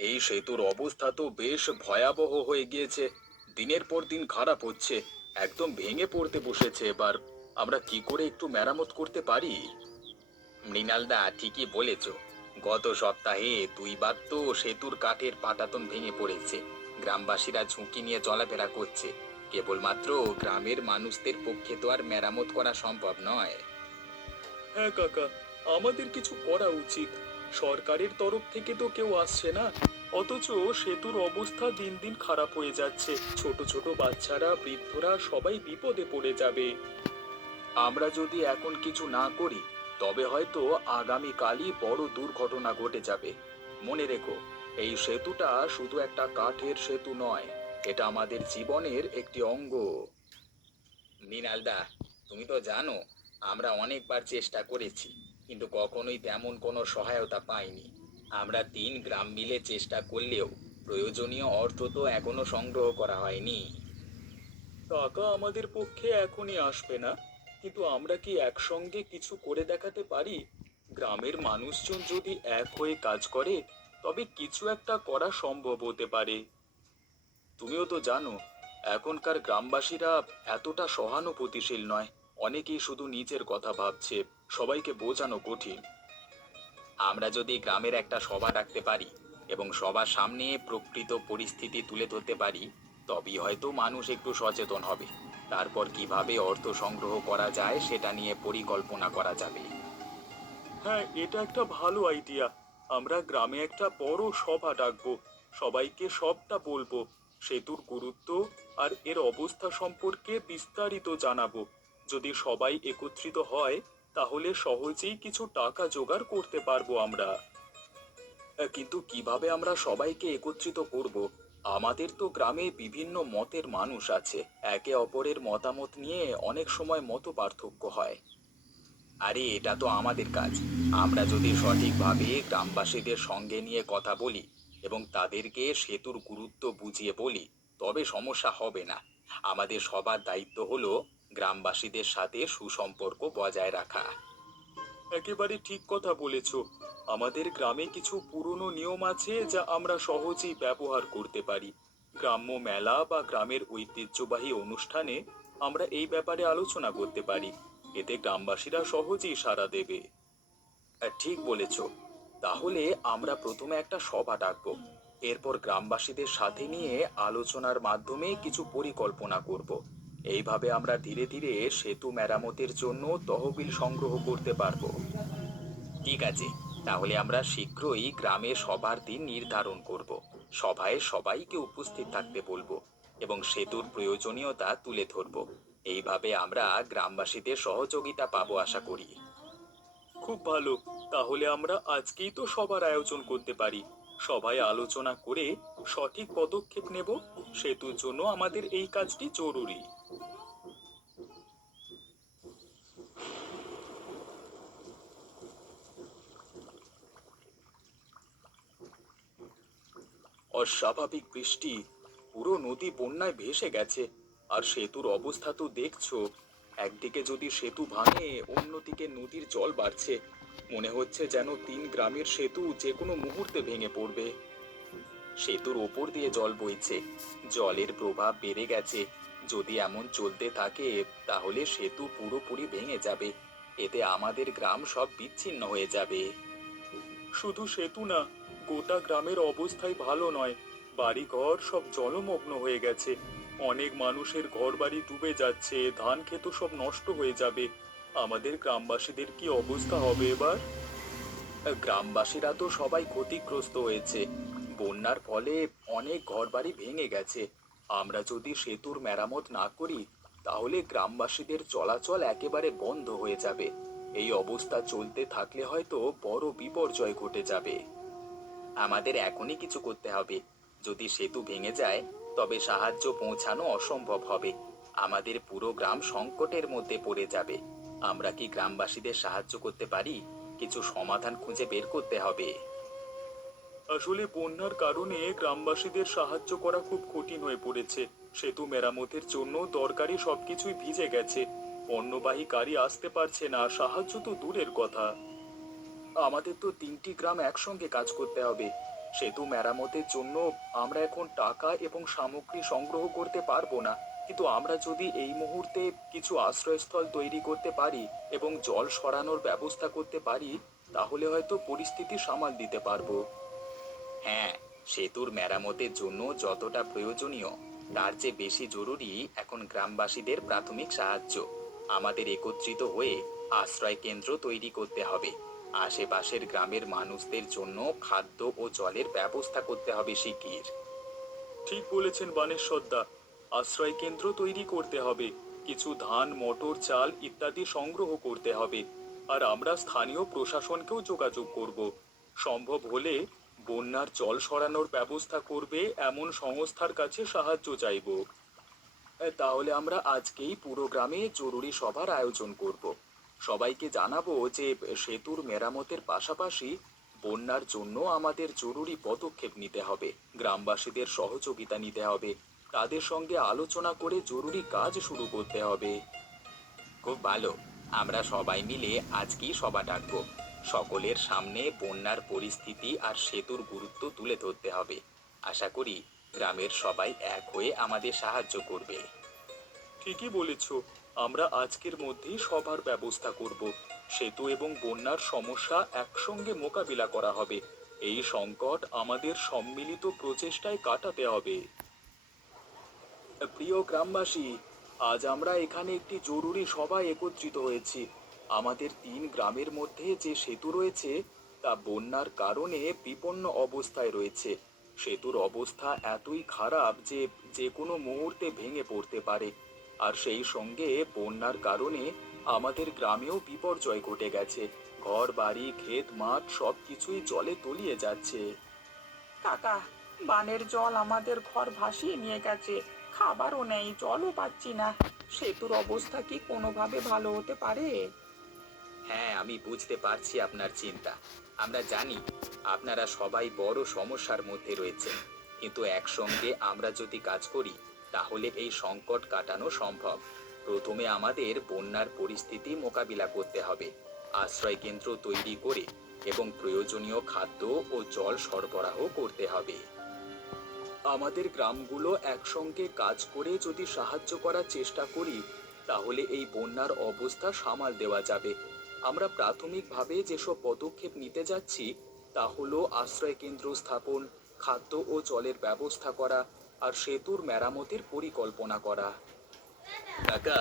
এই সেতুর অবস্থা তো বেশ ভয়াবহ হয়ে গিয়েছে। দিনের পর দিন খারাপ হচ্ছে, একদম ভেঙে পড়তে বসেছে। এবার আমরা কি করে একটু মেরামত করতে পারি? মৃণালদা ঠিকই বলেছ। গত সপ্তাহে দুইবার তো সেতুর কাঠের পাটাতন ভেঙে পড়েছে। গ্রামবাসীরা ঝুঁকি নিয়ে চলাফেরা করছে। কেবলমাত্র গ্রামের মানুষদের পক্ষে তো আর মেরামত করা সম্ভব নয়। হ্যাঁ কাকা, আমাদের কিছু করা উচিত। সরকারের তরফ থেকে তো কেউ আসছে না, অথচ সেতুর অবস্থা দিন দিন খারাপ হয়ে যাচ্ছে। ছোট ছোট বাচ্চারা, বৃদ্ধরা সবাই বিপদে পড়ে যাবে। আমরা যদি এখন কিছু না করি, তবে হয়তো আগামীকালই বড় দুর্ঘটনা ঘটে যাবে। মনে রেখো, এই সেতুটা শুধু একটা কাঠের সেতু নয়, এটা আমাদের জীবনের একটি অঙ্গ। মৃণালদা, তুমি তো জানো আমরা অনেকবার চেষ্টা করেছি, কিন্তু কখনোই তেমন কোনো সহায়তা পাইনি। আমরা 3 গ্রাম মিলে চেষ্টা করলেও প্রয়োজনীয় অর্থ তো এখনো সংগ্রহ করা হয়নি। টাকা আমাদের পক্ষে এখনই আসবে না, কিন্তু আমরা কি একসঙ্গে কিছু করে দেখাতে পারি? গ্রামের মানুষজন যদি এক হয়ে কাজ করে, তবে কিছু একটা করা সম্ভব হতে পারে। তুমিও তো জানো, এখনকার গ্রামবাসীরা এতটা সহানুভূতিশীল নয়। অনেকেই শুধু নিজের কথা ভাবছে। সবাইকে বোঝানো কঠিন। আমরা যদি গ্রামের একটা সভা ডাকতে পারি এবং সবার সামনে প্রকৃত পরিস্থিতি তুলে ধরতে পারি, তবেই হয়তো মানুষ একটু সচেতন হবে। তারপর কিভাবে অর্থ সংগ্রহ করা যায় সেটা নিয়ে পরিকল্পনা করা যাবে। হ্যাঁ, এটা একটা ভালো আইডিয়া। আমরা গ্রামে একটা বড় সভা ডাকবো, সবাইকে সবটা বলবো, সেতুর গুরুত্ব আর এর অবস্থা সম্পর্কে বিস্তারিত জানাবো। যদি সবাই একত্রিত হয়, তাহলে সহজেই কিছু টাকা জোগাড় করতে পারবো আমরা। কিন্তু কিভাবে আমরা সবাইকে একত্রিত করব? আমাদের তো গ্রামে বিভিন্ন মতের মানুষ আছে। একে অপরের মতামত নিয়ে অনেক সময় মত পার্থক্য হয়। আরে এটা তো আমাদের কাজ। আমরা যদি সঠিকভাবে গ্রামবাসীদের সঙ্গে নিয়ে কথা বলি এবং তাদেরকে সেতুর গুরুত্ব বুঝিয়ে বলি, তবে সমস্যা হবে না। আমাদের সবার দায়িত্ব হলো গ্রামবাসীদের সাথে সুসম্পর্ক বজায় রাখা। একেবারে ঠিক কথা বলেছ। আমাদের গ্রামে কিছু পুরনো নিয়ম আছে যা আমরা সহজেই ব্যবহার করতে পারি। গ্রাম্য মেলা বা গ্রামের ঐতিহ্যবাহী অনুষ্ঠানে আমরা এই ব্যাপারে আলোচনা করতে পারি। এতে গ্রামবাসীরা সহজেই সাড়া দেবে। ঠিক বলেছ। তাহলে আমরা প্রথমে একটা সভা ডাকবো। এরপর গ্রামবাসীদের সাথে নিয়ে আলোচনার মাধ্যমে কিছু পরিকল্পনা করব। এইভাবে আমরা ধীরে ধীরে সেতু মেরামতের জন্য তহবিল সংগ্রহ করতে পারবো। ঠিক আছে, তাহলে আমরা শীঘ্রই গ্রামে সভার দিন নির্ধারণ করব। সভায় সবাইকে উপস্থিত থাকতে বলবো এবং সেতুর প্রয়োজনীয়তা তুলে ধরবো। এইভাবে আমরা গ্রামবাসীদের সহযোগিতা পাবো আশা করি। খুব ভালো। তাহলে আমরা আজকেই তো সবার আয়োজন করতে পারি। সবাই আলোচনা করে সঠিক পদক্ষেপ নেব। সেতুর জন্য আমাদের এই কাজটি জরুরি। অস্বাভাবিক বৃষ্টি, পুরো নদী বন্যায় ভেসে গেছে। আর সেতুর অবস্থা তো দেখছো। একদিকে যদি সেতু ভাঙে, অন্যদিকে নদীর জল বাড়ছে। মনে হচ্ছে যেন 3 গ্রামের সেতু যে কোনো মুহূর্তে ভেঙে পড়বে। সেতুর ওপর দিয়ে জল বইছে, জলের প্রভাব বেড়ে গেছে। যদি এমন চলতে থাকে, তাহলে সেতু পুরোপুরি ভেঙে যাবে। এতে আমাদের গ্রাম সব বিচ্ছিন্ন হয়ে যাবে। শুধু সেতু না, গোটা গ্রামের অবস্থাই ভালো নয়। বাড়িঘর সব জলমগ্ন হয়ে গেছে। অনেক মানুষের ঘরবাড়ি ডুবে যাচ্ছে, ধান ক্ষেত সব নষ্ট হয়ে যাবে। আমাদের গ্রামবাসীদের কি অবস্থা হবে এবার? গ্রামবাসীরা তো সবাই ক্ষতিগ্রস্ত হয়েছে। বন্যার ফলে অনেক ঘরবাড়ি ভেঙে গেছে। আমরা যদি সেতুর মেরামত না করি, তাহলে গ্রামবাসীদের চলাচল একেবারে বন্ধ হয়ে যাবে। এই অবস্থা চলতে থাকলে হয়তো বড় বিপর্যয় ঘটে যাবে। আমাদের এখনই কিছু করতে হবে। যদি সেতু ভেঙে যায়, তবে সাহায্য পৌঁছানো অসম্ভব হবে। আমাদের পুরো গ্রাম সংকটের মধ্যে পড়ে যাবে। আমরা কি গ্রামবাসীদের সাহায্য করতে পারি? কিছু সমাধান খুঁজে বের করতে হবে। আসলে বন্যার কারণে গ্রামবাসীদের সাহায্য করা খুব কঠিন হয়ে পড়েছে। সেতু মেরামতের জন্য দরকারি সবকিছুই ভিজে গেছে। পণ্যবাহী গাড়ি আসতে পারছে না, সাহায্য তো দূরের কথা। আমাদের তো 3টি গ্রাম একসঙ্গে কাজ করতে হবে। সেতু মেরামতের জন্য আমরা এখন টাকা এবং সামগ্রী সংগ্রহ করতে পারবো না, কিন্তু আমরা যদি এই মুহূর্তে কিছু আশ্রয়স্থল তৈরি করতে পারি এবং জল সরানোর ব্যবস্থা করতে পারি, তাহলে হয়তো পরিস্থিতি সামাল দিতে পারবো। হ্যাঁ, সেতুর মেরামতের জন্য যতটা প্রয়োজনীয় তার চেয়ে বেশি জরুরি এখন গ্রামবাসীদের প্রাথমিক সাহায্য। আমাদের একত্রিত হয়ে আশ্রয় কেন্দ্র তৈরি করতে হবে। আশেপাশের গ্রামের মানুষদের জন্য খাদ্য ও জলের ব্যবস্থা করতে হবে শিগগির। ঠিক বলেছেন বানেশ্বরদা। আশ্রয় কেন্দ্র তৈরি করতে হবে, কিছু ধান, মটর, চাল ইত্যাদি সংগ্রহ করতে হবে। আর আমরা স্থানীয় প্রশাসনকেও যোগাযোগ করব। সম্ভব হলে বন্যার জল সরানোর ব্যবস্থা করবে এমন সংস্থার কাছে সাহায্য চাইব। তাহলে আমরা আজকেই পুরো গ্রামে জরুরি সভার আয়োজন করব। সবাইকে জানাবো যে সেতুর মেরামতের পাশাপাশি বন্যার জন্য আমাদের জরুরি পদক্ষেপ নিতে হবে, গ্রামবাসীদের সহযোগিতা নিতে হবে, তাদের সঙ্গে আলোচনা করে জরুরি কাজ শুরু করতে হবে। খুব ভালো। আমরা সবাই মিলে আজকেই সভা ডাকবো। সকলের সামনে বন্যার পরিস্থিতি আর সেতুর গুরুত্ব তুলে ধরতে হবে। আশা করি গ্রামের সবাই এক হয়ে আমাদের সাহায্য করবে। ঠিকই বলেছ। আমরা আজকের মধ্যেই সভার ব্যবস্থা করব। সেতু এবং বন্যার সমস্যা একসঙ্গে মোকাবিলা করা হবে। এই সংকট আমাদের সম্মিলিত প্রচেষ্টায় কাটাতে হবে। প্রিয় গ্রামবাসী, আজ আমরা এখানে একটি জরুরি সভায় একত্রিত হয়েছি। আমাদের 3 গ্রামের মধ্যে যে সেতু রয়েছে তা বন্যার কারণে বিপন্ন অবস্থায় রয়েছে। সেতুর অবস্থা এতই খারাপ যে যে কোনো মুহূর্তে ভেঙে পড়তে পারে। আর সেই সঙ্গে বন্যার কারণে আমাদের গ্রামেও বিপর্যয় ঘটে গেছে। ঘর বাড়ি, ক্ষেত মাঠ সবকিছুই জলে তলিয়ে যাচ্ছে। কাকা, বানের জল আমাদের ঘর ভাসিয়ে নিয়ে গেছে। খাবারও নেই, জলও পাচ্ছি না। সেতুর অবস্থা কি কোনোভাবে ভালো হতে পারে? হ্যাঁ, আমি বুঝতে পারছি আপনার চিন্তা। আমরা জানি আপনারা সবাই বড় সমস্যার মধ্যে রয়েছেন, কিন্তু একসঙ্গে আমরা যদি কাজ করি তাহলে এই সংকট কাটানো সম্ভব। প্রথমে আমাদের বন্যার পরিস্থিতি মোকাবিলা করতে হবে, আশ্রয় কেন্দ্র তৈরি করে এবং প্রয়োজনীয় খাদ্য ও জল সরবরাহ করতে হবে। আমাদের গ্রামগুলো একসঙ্গে কাজ করে যদি সাহায্য করার চেষ্টা করি তাহলে এই বন্যার অবস্থা সামাল দেওয়া যাবে। আমরা প্রাথমিকভাবে যেসব পদক্ষেপ নিতে যাচ্ছি তা হলো আশ্রয় কেন্দ্র স্থাপন, খাদ্য ও জলের ব্যবস্থা করা আর সেতুর মেরামতের পরিকল্পনা করা। কাকা,